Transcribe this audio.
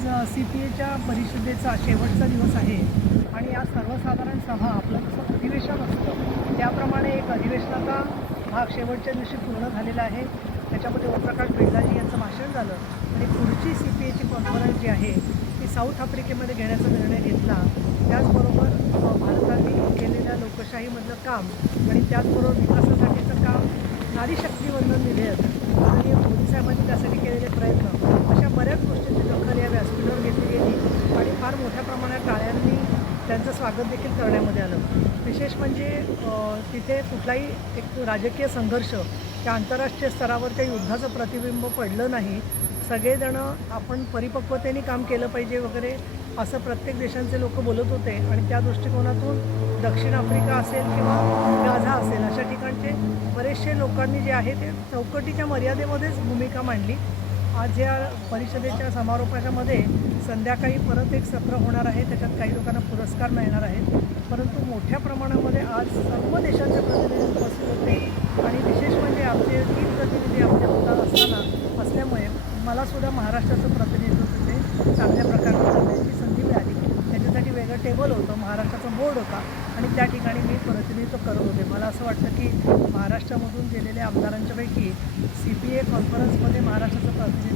आज CPAच्या परिषदेचा शेवटचा दिवस आहे आणि आज सर्वसाधारण सभा आपलं जसं अधिवेशन असतं त्याप्रमाणे एक अधिवेशनाचा भाग शेवटच्या दिवशी पूर्ण झालेला आहे. त्याच्यामध्ये ओमप्रकाश बिर्लाजी यांचं भाषण झालं आणि पुढची CPAची कॉन्फरन्स जी आहे ती साऊथ आफ्रिकेमध्ये घेण्याचा निर्णय घेतला. त्याचबरोबर भारताने केलेल्या लोकशाहीमधलं काम आणि त्याचबरोबर विकासासाठीचं काम, नारी शक्ती वंदन विधेयक, माननीय मोदी साहेबांनी त्यासाठी केलेले प्रयत्न, अशा बऱ्याच गोष्टींची दखल या व्यासपीठावर घेतली गेली आणि फार मोठ्या प्रमाणात टाळ्यांनी त्यांचं स्वागत देखील करण्यामध्ये आलं. विशेष म्हणजे तिथे कुठलाही एक राजकीय संघर्ष त्या आंतरराष्ट्रीय स्तरावर त्या युद्धाचं प्रतिबिंब पडलं नाही. सगळेजणं आपण परिपक्वतेने काम केलं पाहिजे वगैरे असं प्रत्येक देशांचे लोक बोलत होते आणि त्या दृष्टिकोनातून दक्षिण आफ्रिका असेल किंवा गाझा असेल अशा ठिकाणचे बरेचसे लोकांनी जे आहे ते चौकटीच्या मर्यादेमध्येच भूमिका मांडली. आज या परिषदेच्या समारोपाच्यामध्ये संध्याकाळी परत एक सत्र होणार आहे. त्याच्यात काही लोकांना पुरस्कार मिळणार आहेत. परंतु मोठ्या प्रमाणामध्ये आज सर्व देशांचे प्रतिनिधी उपस्थित होते आणि विशेष म्हणजे आमचे 3 प्रतिनिधी आमच्या होता असल्यामुळे मलासुद्धा महाराष्ट्राचं प्रतिनिधित्व तिथे चांगल्या प्रकारे करण्याची संधी मिळाली. त्याच्यासाठी वेगळं टेबल होतं, महाराष्ट्राचा बोर्ड होता आणि त्या ठिकाणी मी प्रतिनिधित्व करत होते. मला असं वाटतं की महाराष्ट्रामधून गेलेल्या आमदारांच्यापैकी CPA कॉन्फरन्समध्ये महाराष्ट्राचं प्रतिनिधित्व